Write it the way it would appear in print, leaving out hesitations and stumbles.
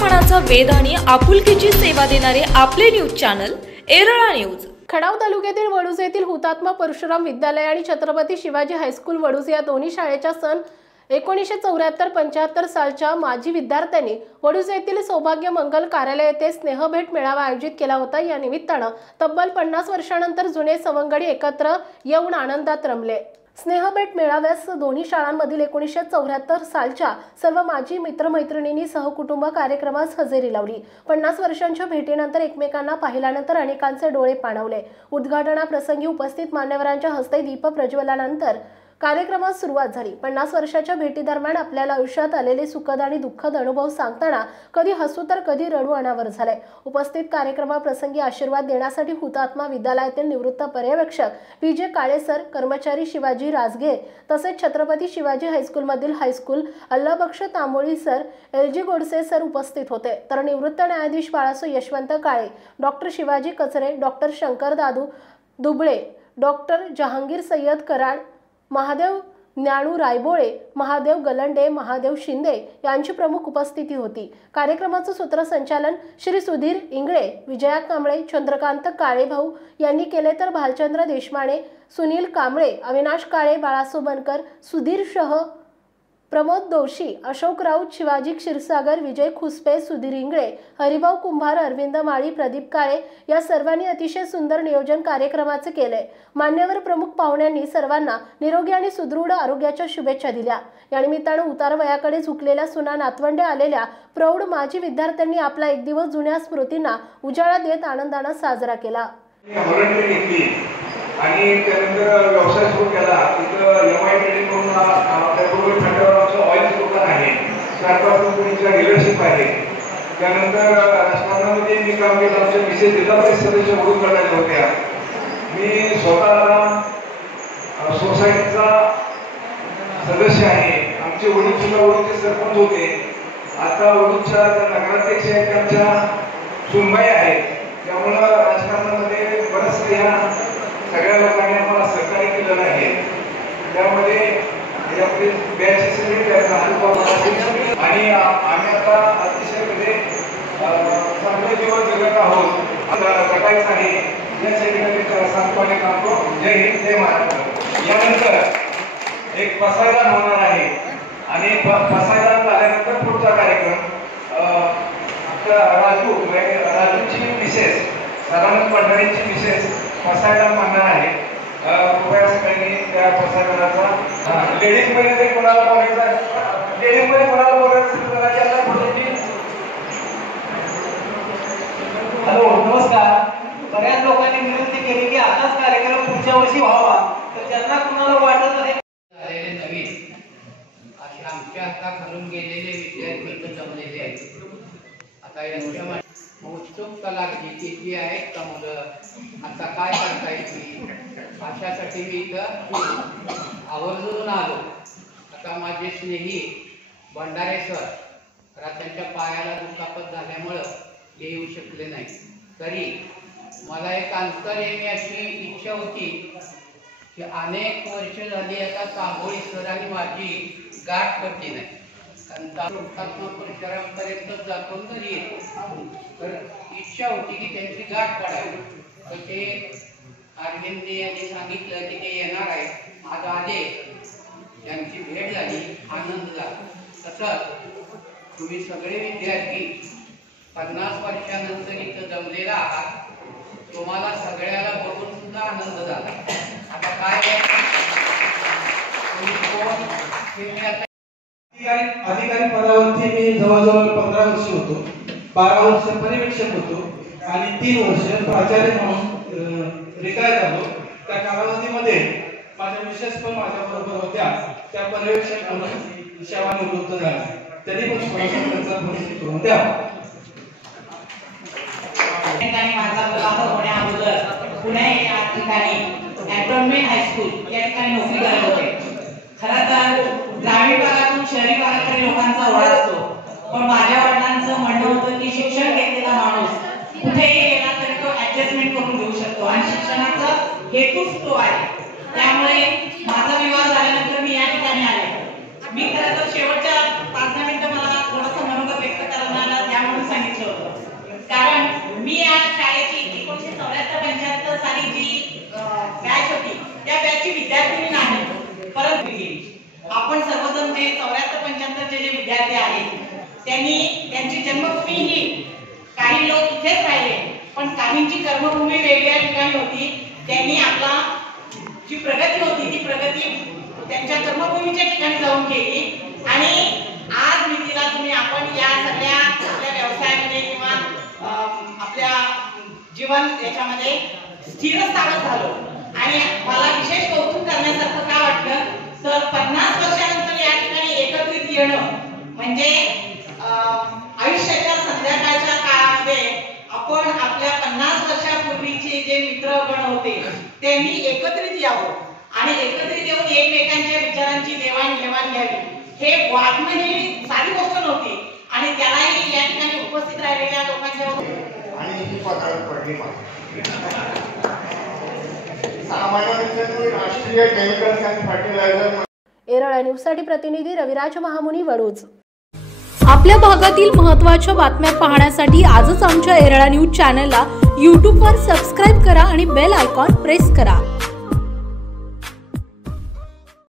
मनाचा वेध आणि आपुलकीची सेवा देणारे आपले न्यूज चॅनल एरळा न्यूज। खडाव तालुक्यातील वडूज येथील हुतात्मा परशुराम विद्यालय आणि छत्रपती शिवाजी हायस्कूल वडूज या दोन्ही शाळेच्या सन 1974-75 सालच्या माजी विद्यार्थ्यांनी वडूज येथील सौभाग्य मंगल कार्यालय येथे स्नेहभेट मेळावा आयोजित केला होता। या निमित्ताने तब्बल 50 वर्षांनंतर जुने सवंगडी एकत्र येऊन आनंदात रमले। स्नेहभेट मेळाव्यास दोन्ही शाळांमधील 1974 सालच्या सर्व माजी मित्रमैत्रिणींनी सहकुटुंब कार्यक्रमास हजेरी लावली। 50 वर्षांच्या भेटीनंतर एकमेकांना पाहिल्यानंतर अनेकांचे डोळे पाणावले। उद्घाटनाप्रसंगी उपस्थित मान्यवरांच्या हस्ते दीप प्रज्वलनानंतर कार्यक्रमास सुरुवात झाली। 50 वर्षाच्या भेटीदरम्यान आपल्याला आयुष्यात आलेले सुखद आणि दुःखद अनुभव सांगताना कधी हसू तर कधी रडू अनावर झाले। उपस्थित कार्यक्रमाप्रसंगी आशीर्वाद देण्यासाठी हुतात्मा विद्यालयातील निवृत्त पर्यवेक्षक विजय काळे सर, कर्मचारी शिवाजी राजगे तसेच छत्रपती शिवाजी हायस्कूलमधील high school Allabaksh Tamboli sir, LG Godse sir उपस्थित होते। तर निवृत्त न्यायाधीश Balaso Yashwant Kale, doctor Shivaji Kachare, doctor Shankar Dadu Dubale, doctor Jahangir Sayyad Karad, Mahadev Dnyanu Raibole, Mahadev Galande, Mahadev Shinde यांची प्रमुख उपस्थिती होती। कार्यक्रमाचे सूत्रसंचालन श्री सुधीर इंगळे, विजया कांबळे, चंद्रकांत काळेभाऊ यांनी केले तर भालचंद्र देशमाने, सुनील कांबळे, अविनाश काळे, बाळासो बनकर, सुधीर शह, प्रमोद दोशी, अशोक राऊत, शिवाजी क्षीरसागर, विजय खुसपे, सुधीर इंगळे, हरिभाऊ कुंभार, अरविंद माळी, प्रदीप काळे या सर्वांनी अतिशय सुंदर नियोजन कार्यक्रमाचे केले। मान्यवर प्रमुख पाहुण्यांनी सर्वांना निरोगी आणि सुदृढ आरोग्याच्या शुभेच्छा दिल्या। या निमित्ताने उतार वयाकडे झुकलेल्या सुना नातवंडे आलेल्या प्रौढ माजी विद्यार्थ्यांनी आपला एक दिवस जुन्या स्मृतींना उजाळा देत आनंदाने साजरा केला। आणि त्यानंतर व्यवसाय सुरू केला। तिथं MI ट्रेडिंग करून त्यापूर्वी खंडावरचं ऑइलचं दुकान आहे, 4-5 कंपनीच्या डीलरशिप आहे। त्यानंतर राजकारणामध्ये मी काम केलं। आमच्या मिसेस जिल्हा परिषद सदस्य म्हणून करण्याच्या होत्या। मी स्वतः सोसायटीचा सदस्य आहे। आमचे वडील सुद्धा वडूजचे सरपंच होते। आता वडूजच्या नगराध्यक्ष आहेत, त्यांच्या सुनबाई आहेत। त्यामुळं राजकारणामध्ये बरंच या सगळ्या लोकांनी आम्हाला सहकार्य केलेलं आहे। त्यामध्ये आपले बॅचचे सगळे आणि आम्ही आता अतिशय म्हणजे चांगले दिवस जगत आहोत। आता जगायचं आहे यासाठी आम्ही सांगतो सांगतो। जय हिंद, जय महाराष्ट्र। यानंतर एक पसायदान होणार आहे आणि पसायदान झाल्यानंतर पुढचा कार्यक्रम राजूची मिसेस, सदानंद पंढरीची मिसेस पसायदान म्हणणार आहे। कृपया सगळ्यांनी त्या पसायदानाचा लेडीज मध्ये कोणाला बोलायचं, लेडीज मध्ये कोणाला बोलायचं। हॅलो, नमस्कार। बऱ्याच लोकांनी विनंती केली की आताच कार्यक्रम पुढच्या वर्षी व्हावा, तर ज्यांना कुणाला वाटत आहे नवीन असे आमच्या हाताखालून गेलेले विद्यार्थी जमलेले आहेत। आता यांच्या उत्सुकता लागली की जी आहेत का मुलं आता काय करता येईल, अशासाठी मी इथं आवर्जून आलो। आता माझे स्नेही भंडारे सर त्यांच्या पायाला दुखापत झाल्यामुळं ते येऊ शकले नाही। तरी मला एक अंतर्यामी अशी इच्छा होती की अनेक वर्ष झाली आता तांबोळी सर आणि माझी गाठ पडली नाही। परशुरामपर्यंत जातो तरी तर इच्छा होती की त्यांची गाठ पडावी। तर ते अरविंद यांनी सांगितलं की ते येणार आहे। आज आले, त्यांची भेट झाली, आनंद झाला। तसंच तुम्ही सगळे विद्यार्थी 50 वर्षानंतर इथं जमलेला आहात। तुम्हाला सगळ्याला बघून सुद्धा आनंद झाला। आता काय अधिकारी पदावरती मी जवळजवळ 15 वर्ष होतो, 12 वर्ष पर्यवेक्षक होतो आणि 3 वर्ष प्राचार्य म्हणून रिटायर झालो। त्या कालावधीमध्ये माझ्या मिसेस पण माझ्या बरोबर होत्या, त्या पर्यवेक्षक म्हणून सेवानिवृत्त झाल्या। तरी पण थोडासा परिस्थिती करून द्यावा। माझा विवाह होण्याअगोदर पुणे या ठिकाणी कॅन्टोन्मेंट हायस्कूल या ठिकाणी नोकरी करत होते। खरं तर ग्रामीण भागातून शहरी भागाकडे लोकांचा ओढा असतो, पण माझ्या वडिलांचं म्हणणं होतं की शिक्षण घेतलेला माणूस कुठेही गेला तरी तो ऍडजस्टमेंट करून घेऊ शकतो आणि शिक्षणाचा हेतूच तो आहे। त्यामुळे माझा विवाह झाल्यानंतर मी या ठिकाणी आले। मी खरं तर शेवटच्या 5-10 मिनिटं मला थोडंसं मनोगत व्यक्त करण्याला त्यांची जन्मभूमी ही काही लोक इथेच राहिले, पण काहींची कर्मभूमी वेगळ्या ठिकाणी होती. त्यांनी आपला जी प्रगती होती ती प्रगती त्यांच्या कर्मभूमीच्या ठिकाणी जाऊन केली. आणि आज मितीला आपण या सगळ्या आपल्या व्यवसायामध्ये किंवा आपल्या जीवन याच्यामध्ये स्थिरस्थावर झालो. आणि मला विशेष कौतुक करण्यासारखं काय वाटतं तर 50 वर्षानंतर या ठिकाणी एकत्रित येणं म्हणजे आयुष्याच्या संध्याकाळच्या काळामध्ये आपण आपल्या 50 वर्षापूर्वीचे जे मित्रगण होते त्यांनी एकत्रित यावं आणि एकत्रित येऊन एकमेकांच्या विचारांची देवाणघेवाण घ्यावी. हे वाटणं ही साधी गोष्ट नव्हती आणि त्यालाही या ठिकाणी उपस्थित राहिलेल्या लोकांच्या आणि ही पत्रात पडली सामान्य राष्ट्रीय केमिकल्स अँड फर्टिलायझर. एरळा न्यूजसाठी प्रतिनिधी रविराज महामुनी, वडूज. आपल्या भागातील महत्त्वाच्या बातम्या पाहण्यासाठी आजच आमच्या एरळा न्यूज चॅनलला यूट्यूबवर सबस्क्राईब करा आणि बेल आयकॉन प्रेस करा.